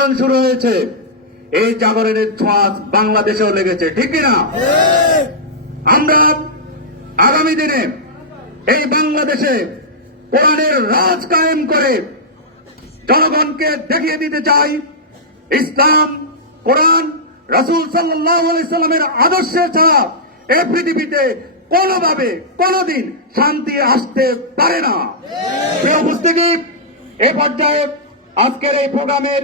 জাগরণ শুরু হয়েছে, এই জাগরণের ছোঁয়া বাংলাদেশেও লেগেছে, ঠিক কিনা? আমরা আগামী দিনে এই বাংলাদেশে কোরআনের রাজ কায়েম করে জনগণকে দেখিয়ে দিতে চাই ইসলাম, কোরআন, রাসূল সাল্লাল্লাহু আলাইহি সাল্লামের আদর্শে ছাড়া এই পৃথিবীতে কোনোভাবে কোনোদিন শান্তি আসতে পারে না। প্রিয় উপস্থিতি, এই পর্যায়ে আজকের এই প্রোগ্রামের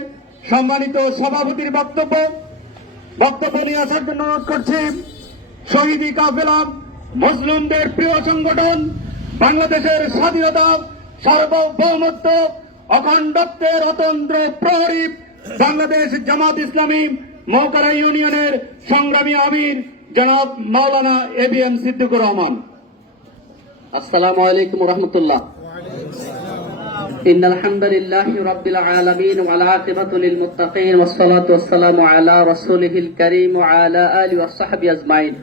সম্মানিত সভাপতির বক্তব্য নিয়ে আসার জন্য অনুরোধ করছি শহীদি কাফেলা, মুসলিমদের প্রিয় সংগঠন, বাংলাদেশের স্বাধীনতা, সার্বভৌমত্ব, অখণ্ডত্বের অতন্ত্র প্রহরী বাংলাদেশ জামাত ইসলামী মৌকারা ইউনিয়নের সংগ্রামী আমির জনাব মাওলানা এবিএম সিদ্দিকুর রহমান। আসসালামু আলাইকুম ওয়া রাহমাতুল্লাহ। ইন্নাল হামদুলিল্লাহি রাব্বিল আলামিন ওয়াল আকিবাতু লিল মুত্তাকিন ওয়াস সালাতু ওয়াস সালামু আলা রাসূলিহিল কারীম ওয়া আলা আলিহি ওয়াস সাহবিহি আজমাইন।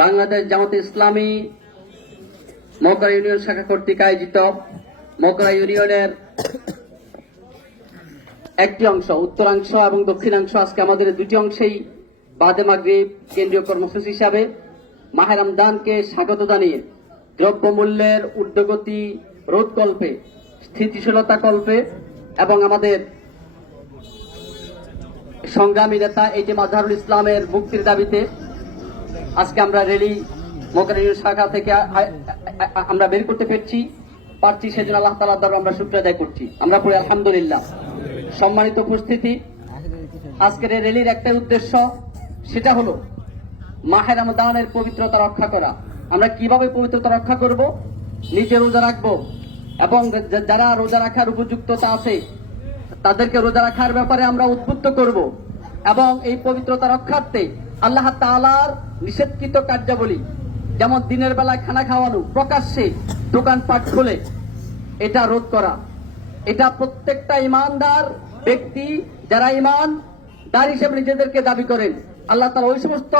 বাংলাদেশ জামাত ইসলামী মৌকারা ইউনিয়ন শাখা কর্তৃক আয়োজিত মৌকারা ইউনিয়নের একটি অংশ, উত্তরাংশ এবং দক্ষিণাংশ, আজকে আমাদের দুটি অংশেই বাদে মাগরিব কেন্দ্রীয় কর্মসূচি হিসাবে মাহে রমজানকে স্বাগত জানিয়ে দ্রব্যমূল্যের ঊর্ধ্বগতি রোধকল্পে, স্থিতিশীলতা কল্পে এবং আমাদের সংগ্রামী নেতা এইচ.এম. আজহারুল ইসলামের মুক্তির দাবিতে আজকে আমরা র্যালি মৌকারা ইউনিয়ন শাখা থেকে আমরা বের করতে পারছি, সেজন্য আল্লাহ তাআলার দরবারে আমরা শুকরিয়া আদায় করছি। আমরা পড়ি আলহামদুলিল্লাহ। সম্মানিত উপস্থিতি, আজকের এই র্যালির একটাই উদ্দেশ্য, সেটা হলো মাহে রমজানের পবিত্রতা রক্ষা করা। আমরা কিভাবে পবিত্রতা রক্ষা করব? নিজে রোজা রাখবো এবং যারা রোজা রাখার উপযুক্ততা আছে তাদেরকে রোজা রাখার ব্যাপারে আমরা উদ্বুদ্ধ করব এবং এই পবিত্রতা রক্ষার্থে আল্লাহ তাআলার নিষেধকৃত কার্যাবলী, যেমন দিনের বেলায় খানা খাওয়ানো, প্রকাশ্যে দোকানপাট খুলে এটা রোধ করা। এটা প্রত্যেকটা ইমানদার ব্যক্তি যারা ইমানদার হিসেবে নিজেদেরকে দাবি করেন, আল্লাহ তাআলা ওই সমস্ত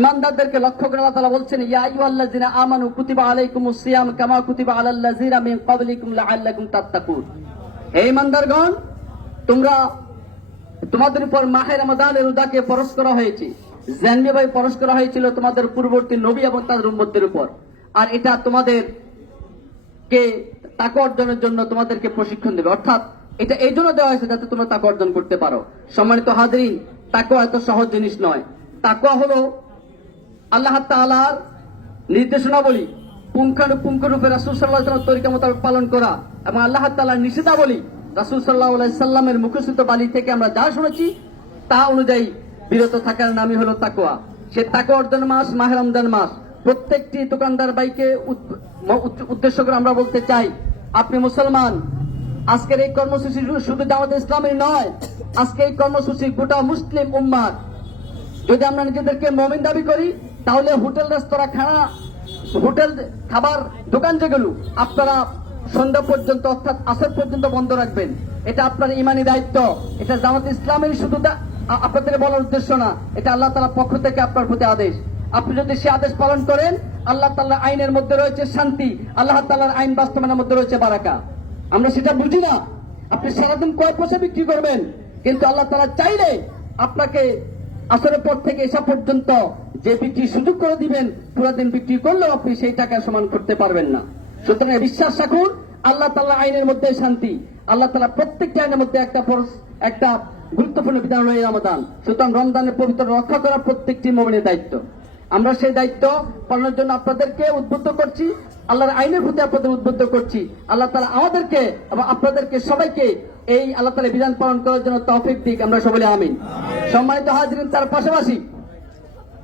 ইমানদারদেরকে লক্ষ্য করে আল্লাহ তাআলা বলছেন, ইয়া আইয়ুহাল্লাযিনা আমানু কুতিবা আলাইকুমুস সিয়াম কামা কুতিবা আলাল্লাযিনা মিন ক্বাবলিকুম লাআল্লাকুম তাত্তাকুন। হে ইমানদারগণ, তোমাদের উপর মাহে রমজানের রোজাকে ফরজ করা হয়েছে, যেভাবে ফরজ করা হয়েছিল তোমাদের পূর্ববর্তী নবী এবং তাদের উম্মতদের উপর। আর এটা তোমাদেরকে তাকওয়া অর্জনের জন্য তোমাদেরকে প্রশিক্ষণ দেবে, অর্থাৎ এটা এই জন্য দেওয়া হয়েছে যাতে তোমরা তাকওয়া অর্জন করতে পারো। সম্মানিত হাজরিন, তাকওয়া এত সহজ জিনিস নয়। তাকওয়া হলো আল্লাহ তাআলার নির্দেশনাবলী পুঙ্খানুপুঙ্খরূপে রাসূল সাল্লাল্লাহু আলাইহি ওয়াসাল্লামের তরিকা মোতাবেক পালন করা এবং আল্লাহ তাআলার নিষেধাবলী রাসূল সাল্লাল্লাহু আলাইহি সাল্লামের মুখস্থিত বাণী থেকে আমরা যা শুনেছি তা অনুযায়ী বিরত থাকার নামই হলো তাকওয়া। সে তাকওয়া অর্জনের মাস মাহে রমজান মাস। প্রত্যেকটি দোকানদার ভাইকে উদ্দেশ্য করে আমরা বলতে চাই, আপনি মুসলমান, আজকের এই কর্মসূচি শুধু জামাত ইসলামের নয়, আজকে এই কর্মসূচি গোটা মুসলিম উম্মাহ। যদি আমরা নিজেদেরকে মুমিন দাবি করি তাহলে হোটেল, রেস্তোরাঁ, হোটেল, খাবার দোকান যেগুলো আপনারা সন্ধ্যা পর্যন্ত অর্থাৎ আসর পর্যন্ত বন্ধ রাখবেন। এটা আপনার ইমানি দায়িত্ব। এটা জামাত ইসলামের শুধু আপনাদের বলার উদ্দেশ্য না, এটা আল্লাহ তাআলার পক্ষ থেকে আপনার প্রতি আদেশ। আপনি যদি সে আদেশ পালন করেন, আল্লাহ তাআলার আইনের মধ্যে রয়েছে শান্তি, আল্লাহ তাআলার আইন বাস্তবায়নের মধ্যে রয়েছে বারাকা। আমরা সেটা বুঝি না। আপনি সারাদিন কয় পয়সা বিক্রি করবেন, কিন্তু আল্লাহ তাআলা চাইলে আপনাকে আসরের পর থেকে এসা পর্যন্ত যে বিক্রি সুযোগ করে দিবেন, পুরো দিন বিক্রি করলেও আপনি সেই টাকা সমান করতে পারবেন না। সুতরাং বিশ্বাস রাখুন, আল্লাহ তাআলার আইনের মধ্যে শান্তি। আল্লাহ তাআলা প্রত্যেকটি আইনের মধ্যে একটা গুরুত্বপূর্ণ বিধান রয়েছে রমজান। সুতরাং রমজানের পবিত্র রক্ষা করা প্রত্যেকটি মুমিনের দায়িত্ব। আমরা সেই দায়িত্ব পালনের জন্য আপনাদেরকে উদ্বুদ্ধ করছি, আল্লাহর আইনের প্রতি আপনাদের উদ্বুদ্ধ করছি। আল্লাহ তাআলা আমাদেরকে এবং আপনাদেরকে সবাইকে এই আল্লাহ তাআলার বিধান পালন করার জন্য তৌফিক দিক, আমরা সকলে আমিন। সম্মানিত হাজিরিন, তার পাশাপাশি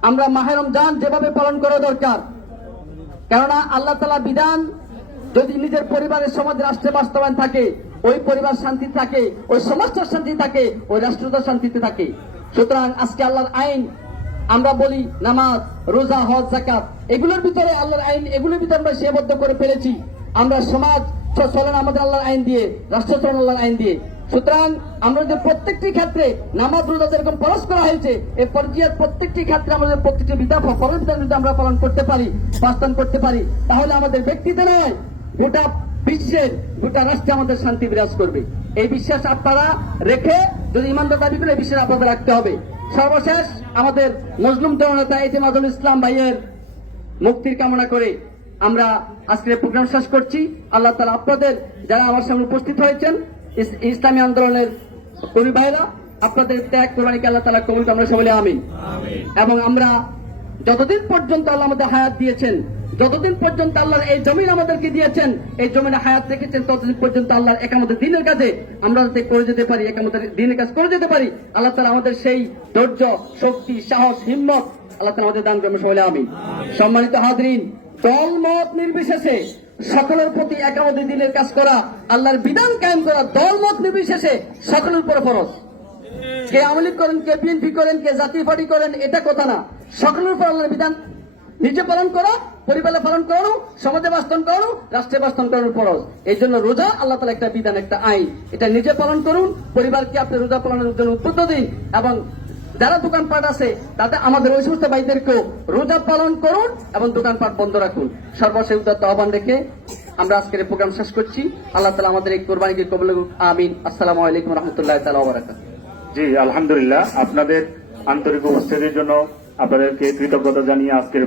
আমরা মাহে রমজান যেভাবে পালন করা দরকার, কেননা আল্লাহ তাআলার বিধান যদি নিজের পরিবারের, সমাজ, রাষ্ট্রে বাস্তবায়ন থাকে, ওই পরিবার শান্তি থাকে, ওই সমাজটার শান্তি থাকে, ওই রাষ্ট্রটা শান্তিতে থাকে। সুতরাং আজকে আল্লাহর আইন, আমরা বলি নামাজ, রোজা, হজ, যাকাত, এগুলোর ভিতরে আল্লাহর আইন, এগুলোর ভিতরে আমরা সীমাবদ্ধ করে ফেলেছি। আমরা সমাজ চলেন আমাদের আল্লাহর আইন দিয়ে, রাষ্ট্র চলেন আল্লাহর আইন দিয়ে। সুতরাং আমরা যে প্রত্যেকটি ক্ষেত্রে নামাজ, রোজা যেরকম ফরজ করা হয়েছে, এই পর্যায়ের প্রত্যেকটি ক্ষেত্রে আমাদের প্রত্যেকটি বিধান, ফরজ বিধান যদি আমরা পালন করতে পারি, বাস্তবায়ন করতে পারি, তাহলে আমাদের ব্যক্তিতে নয়, গোটা বিশ্বের, গোটা রাষ্ট্রে আমাদের শান্তি বিরাজ করবে। এই বিশ্বাস আপনারা রেখে যদি ইমানদার দাবি করে এই বিশ্বাস আপনাদের রাখতে হবে। সর্বশেষ আমাদের মজলুম জনতা ইতিমাদুল ইসলাম ভাইয়ের মুক্তির কামনা করে আমরা আজকের প্রোগ্রাম শেষ করছি। আল্লাহ তাআলা আপনাদের যারা আমার সামনে উপস্থিত হয়েছেন ইসলামী আন্দোলনের কর্মী ভাইরা, আপনাদের ত্যাগ কোরবানিকে আল্লাহ তাআলা কবুল করুন, আমরা সকলে আমিন। এবং আমরা যতদিন পর্যন্ত আল্লাহ আমাদের হায়াত দিয়েছেন, যতদিন পর্যন্ত আল্লাহর এই জমিন আমাদেরকে দিয়েছেন, এই জমিনে হায়াত রেখেছেন, ততদিন পর্যন্ত আল্লাহর একামতের দিনের কাজে আমরা যাতে করে যেতে পারি, একামতের দিনের কাজ করে যেতে পারি, আল্লাহ তাআলা আমাদের সেই ধৈর্য, শক্তি, সাহস, হিম্মত আল্লাহ তাআলা আমাদের দান করুন, সকলে আমিন। সম্মানিত হাজরিন, দল মত নির্বিশেষে সকলের প্রতি একামতের দিনের কাজ করা, আল্লাহর বিধান কায়েম করা, দল মত নির্বিশেষে সকলের উপর ফরজ। কে আওয়ামী লীগ করেন, কে বিএনপি করেন, কে জাতীয় পার্টি করেন, এটা কথা না। সকলের উপর আল্লাহর বিধান নিজে পালন করো, পরিবারে পালন করো, সমাজে বাস্তবায়ন করো, রাষ্ট্রে বাস্তবায়ন করার ফরজ। এই জন্য রোজা আল্লাহ তাআলা একটা বিধান, একটা আইন, এটা নিজে পালন করুন, পরিবারকে আপনি রোজা পালনের জন্য উদ্বুদ্ধ দিন, এবং যারা দোকানপাট আছে তাতে আমাদের ওই সমস্ত ভাইদেরকেও রোজা পালন করুন এবং দোকানপাট বন্ধ রাখুন। সর্বশেষ উদাত্ত আহ্বান রেখে আমরা আজকের এই প্রোগ্রাম শেষ করছি। আল্লাহ তাআলা আমাদের এই কোরবানিকে কবুল করুন, আমিন। আসসালামু আলাইকুম ওয়া রাহমাতুল্লাহি তাআলা ওয়া বারাকাতুহু। জি, আলহামদুলিল্লাহ, আপনাদের আন্তরিক উপস্থিতির জন্য আপনাদেরকে কৃতজ্ঞতা জানিয়ে আজকের